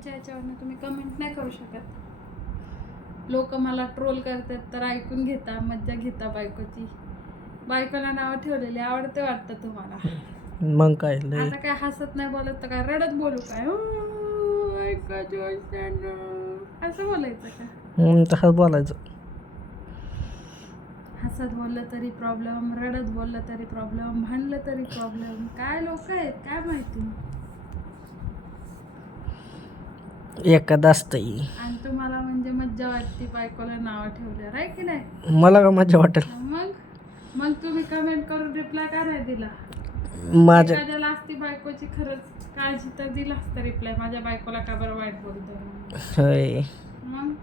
ट्रोलच्या याच्यावरनं तुम्ही कमेंट नाही करू शकत. लोक मला ट्रोल करतात तर ऐकून घेता, मज्जा घेता बायकोची. बायकोला नाव ठेवलेली आवडते वाटतं तुम्हाला. मग काय लय आता काय हसत नाही बोलत तर काय रडत बोलू काय? बायकोची वैष्णव असं बोलायचं का? तसंच बोलायचं. हसत बोललं तरी प्रॉब्लेम, रडत बोललं तरी प्रॉब्लेम, भांडलं तरी प्रॉब्लेम. काय लोक आहेत काय माहिती. एखादं असतंय. आणि तुम्हाला म्हणजे मज्जा वाटते बायकोला नाव ठेवल्यावर, आहे की नाही? मला का मजा वाटेल? मग तुम्ही कमेंट करून रिप्लाय का नाही दिला? माझ्या एखाद्याला असती बायकोची खरंच काळजी तर दिला असता रिप्लाय, माझ्या बायकोला का बरं वाईट बोलतो. होय. मग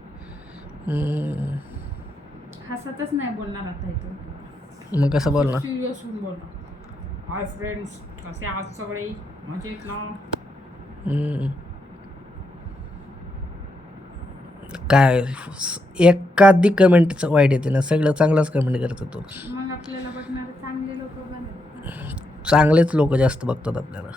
हसतच नाही बोलणार आता इथून. मग कसं बोलणार? सिरियस होऊन बोलणार. हाय फ्रेंड्स, कसे आज सगळे मजेत ना? काय एखादी कमेंटच वाईट येते ना, सगळं चांगलाच कमेंट करतो तो. मग आपल्याला बघणारे चांगले लोक बनतात. चांगलेच लोक जास्त बघतात आपल्याला.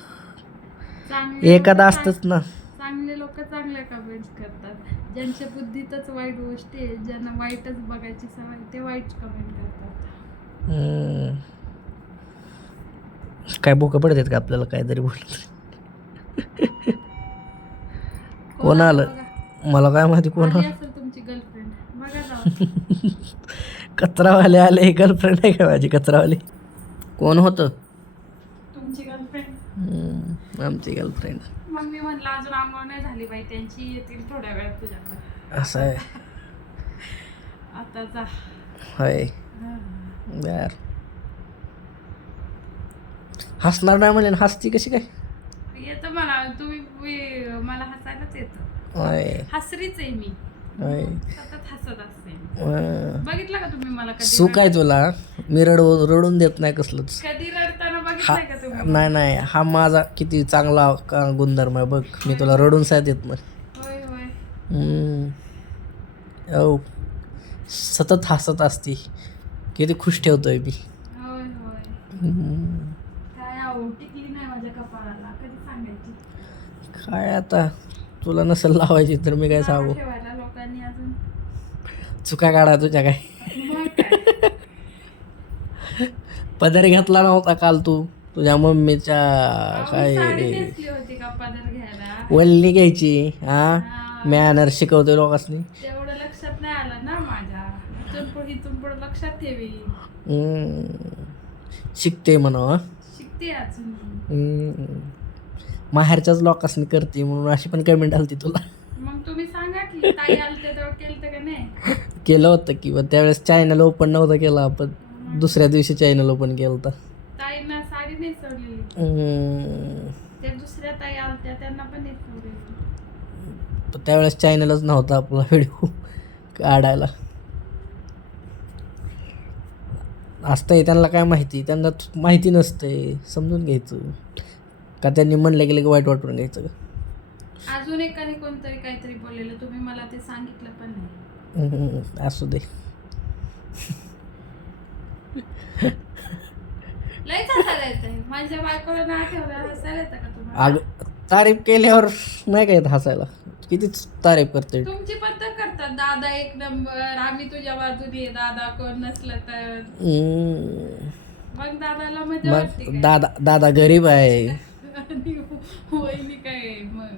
चांगले एखादा लोकं असतंच ना. चांगले लोक चांगल्या कमेंट्स करतात. ज्यांच्या बुद्धीतच वाईट गोष्टी आहे, ज्यांना वाईटच बघायची सवय, ते वाईट कमेंट करतात. काय भोकं पडतात का आपल्याला काहीतरी बोलत? कोण आलं? मला काय माहिती कोण आली आलं. असेल तुमची गर्लफ्रेंड, बघा जाऊ. कचरावाले आले. गर्लफ्रेंड आहे का माझी कचरावाली? कोण होतं? तुमची गर्लफ्रेंड. आमची गर्लफ्रेंड. मग मी म्हणलं अजून आंघोळ नाही झाली बाई त्यांची, येतील थोड्या वेळात तुझ्याकडे. असं आहे. आता जा. होय. बर. हसणार नाही म्हणजे हसती कशी काय? येतं मला, मला हसायलाच येतं. होय. हसरीच आहे मी. होय. सतत हसत असते. बघितलं का तुम्ही मला कधी? सुख आहे तुला. मी रडून देत नाही कसलंच. कधी रडताना बघितलंय का तुम्ही? नाही, हा माझा किती चांगला गुणधर्म आहे बघ. मी तुला रडून साय देत नाही. होय होय. हो. सतत हसत असती. किती खुश ठेवतोय मी. होय होय. काय आहो, टिकली नाही माझ्या कपाळाला, कधी सांगायची? काय आता तुला नसेल लावायची तर मी काय सांगू. ठेवायला लोकांनी अजून चुका काढा तुझ्या काय. मग काय? पदर घेतला नव्हता काल तू तुझ्या मम्मीच्या अहो, मी साडी काय नेसली होती का पदर घ्यायला? वल्ली घ्यायची? मॅनर शिकवतोय लोकांनी. तेवढं लक्षात नाही आलं ना माझ्या. इथून पुढे लक्षात ठेवी. शिकते म्हणा. शिकते अजून. माहेरच्याच लोकांनी करते म्हणून अशी पण कमेंट आलती तुला. मग तुम्ही सांगा की ताई आलते तेव्हा केलं का नाही? केलं होतं की त्यावेळेस चॅनल ओपन नव्हता केला आपण. दुसऱ्या दिवशी चॅनल ओपन केलं होतं. ताईंना साडी नेसवलेली. त्या दुसऱ्या ताई आलत्या त्यांना पण नेसवलेली. त्यावेळेस चॅनलच नव्हता आपला व्हिडिओ काढायला. असतंय त्यांना काय माहिती. त्यांना माहिती नसतंय. समजून घ्यायचं का त्यांनी म्हणलं गेलं की वाईट वाटून घ्यायचं का? अजून एकाने कोणतरी काहीतरी बोललेलं, तुम्ही मला ते सांगितलं पण नाही. असू दे. लयच हसायला येतंय. माझ्या बायकोला नाव ठेवल्यावर हसायला येतं का तुम्हाला? अगं तारीफ केल्यावर नाही काय हसायला. कितीच तारीफ करते. तुमची पद्धत करतात, दादा एक नंबर, आम्ही तुझ्या बाजूने, दादा कोण नसलं तर. मग दादाला मजा वाटते मग दादा गरीब आहे. आणि वहिनी काय मग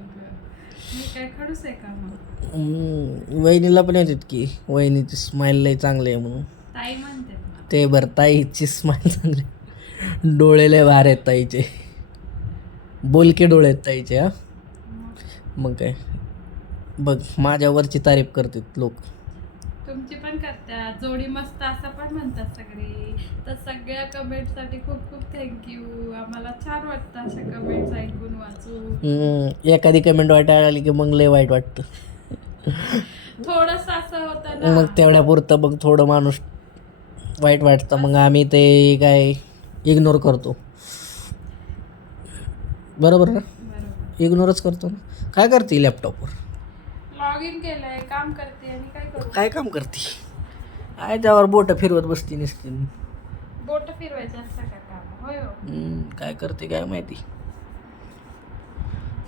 मी काय खडूस आहे का मग? वहिनीला पण येतात की वहिनीची स्माईल लय चांगली आहे म्हणून. ताई म्हणते ते बरं ताईची स्माईल चांगली. डोळे लय भार आहेत ताईचे. बोलके डोळे आहेत ताईचे. मग काय बघ माझ्यावरची तारीफ करतात लोक. तुमची पण करतात. जोडी मस्त असं पण म्हणतात सगळे. तर सगळ्या कमेंटसाठी खूप खूप थँक्यू. आम्हाला छान वाटतं अशा कमेंट्स ऐकून वाचून. एखादी कमेंट वाईट आली की मग लय वाईट वाटतं. थोडंसं असं होतं ना. मग तेवढ्या पुरतं मग थोडं माणूस वाईट वाटतं. मग आम्ही ते काय इग्नोर करतो. बरोबर ना? बरोबर. इग्नोरच करतो ना. काय करते लॅपटॉपवर? लॉग इन केलंय, काम करते आणि काय करू? काय काम करते? काय त्यावर बोटं फिरवत बसती नसते. बोट फिरवायचं असतं का काम? होय हो. काय करते काय माहिती.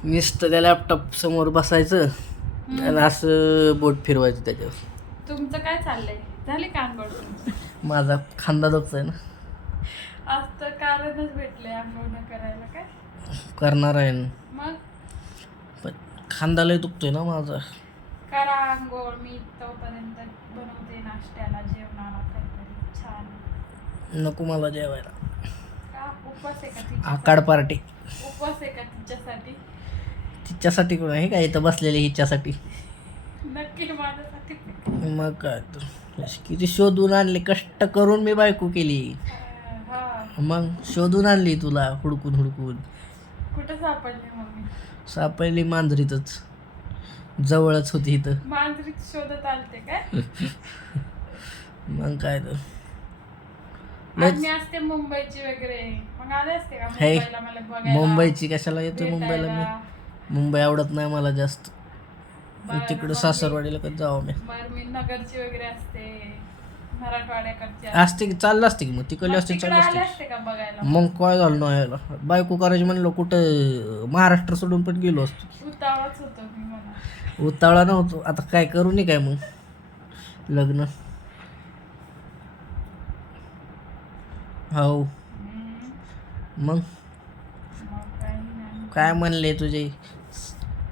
नुसतं त्या लॅपटॉप समोर बसायचं आणि असं बोट फिरवायचं त्याच्यावर. तुमचं काय चाललंय? झाली का आंघोळ तुमची? माझा खांदा दुखतोय ना, आज तर कारणच भेटलंय आंघोळ न करायला काय? करणार आहे ना. मग पण खांदा लय दुखतोय ना माझा. करा आंघोळ. मी तोपर्यंत बनवते नाश्त्याला जेवणाला काहीतरी छान. नको मला जेवायला. का उपवास आहे का तिच्यासाठी? आकाड पार्टी. उपवास आहे का तिच्यासाठी? तिच्यासाठी कोण आहे का इथं बसलेली हिच्यासाठी? नक्की माझ्यासाठी. मग काय तर किती शोधून आणले, कष्ट करून मी बायको केली. हा. मग शोधून आणली तुला हुडकून हुडकून. कुठं सापडली मम्मी? सापडली मांजरीतच, जवळच होती इथं. मांजरीत शोधत आलते काय? मग काय तर आज मी असते मुंबईची वगैरे, मग आले असते का हे, मुंबईला मला बघायला? मुंबईची कशाला येतो मुंबईला भेटायला? मी? मुंबई आवडत नाही मला जास्त. बरं, तिकडं मग सासरवाडीला कधी जावं मी. बरं मी नगरची वगैरे असते, मराठवाड्याकडची असते की चाललं असते की मग तिकडली असते तिकडे चाललं आले असते. असते का बघायला? मग काय झालं नाही यायला, बायको करायची म्हणलं कुठं महाराष्ट्र सोडून पण गेलो असतो. उतावळच होतो मी मला. उतावळा नव्हतो, आता काय करू नये काय मग लग्न. हो हम्म, मग मग काही नाही. काय म्हणले तुझे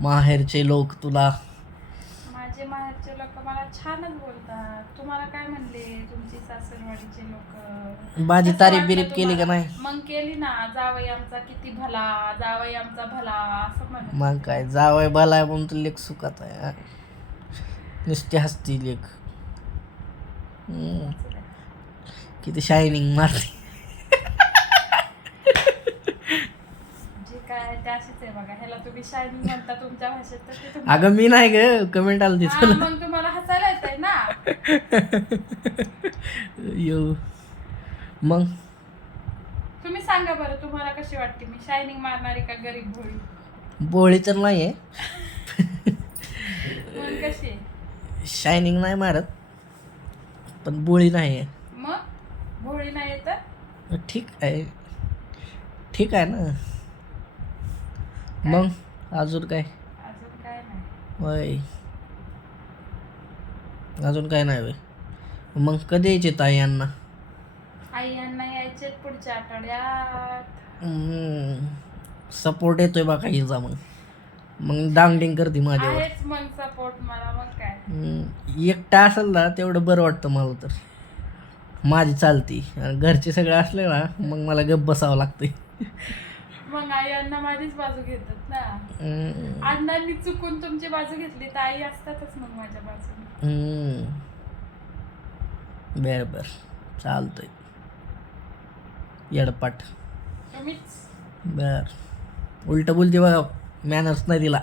माहेरचे लोक तुला? माझे माहेरचे लोक मला छानच बोलतात. तुम्हाला काय म्हणले तुमची सासरवाडीचे लोक? माझी तारीफ बिरीफ केली का नाही? मग केली ना. जावई आमचा किती भला, जावई आमचा भला असं म्हणत. मग काय जावय बाला आहे म्हणून तर लेख सुखात आहे हा. नुसती हसती लेख. किती शायनिंग मारते. जे काय आहे ते अशीच आहे बघा. ह्याला तुम्ही शायनिंग म्हणता तुमच्या भाषेत, तर ते अगं मी नाही ग, कमेंट आली हा, तिथं. मग तुम्हाला हसायला येतंय ना. येऊ मग तुम्ही सांगा बरं, तुम्हाला कशी वाटते मी? शायनिंग मारणारी का गरीब भोळी? बोळी तर नाही आहे, मग कशी आहे? शायनिंग नाही मारत, पण बोळी नाही आहे. मग भोळी नाही येत? ठीक आहे, ठीक आहे ना. मग अजून काय? अजून काय नाही. वय अजून काय नाही वय. मग कधी यायचे ताई यांना? आई यांना यायचे पुढच्या आठवड्यात. सपोर्ट येतोय बा काहीचा. मग डांगडिंग करते माझ्यावर. आहेच मग सपोर्ट मला. मग काय एकटा असेल ना तेवढं बरं वाटतं मला तर. माझी चालती आणि घरचे सगळे असले ना मग मला गप्प बसावं लागतंय. मग आई अण्णा माझीच बाजू घेतात ना. अण्णांनी चुकून तुमची बाजू घेतली तर आई असतातच मग माझ्या बाजूने. बर बर चालतंय. येडपाट. तुम्हीच. बर उलट बोलते बघा, मॅनर्स नाही दिला.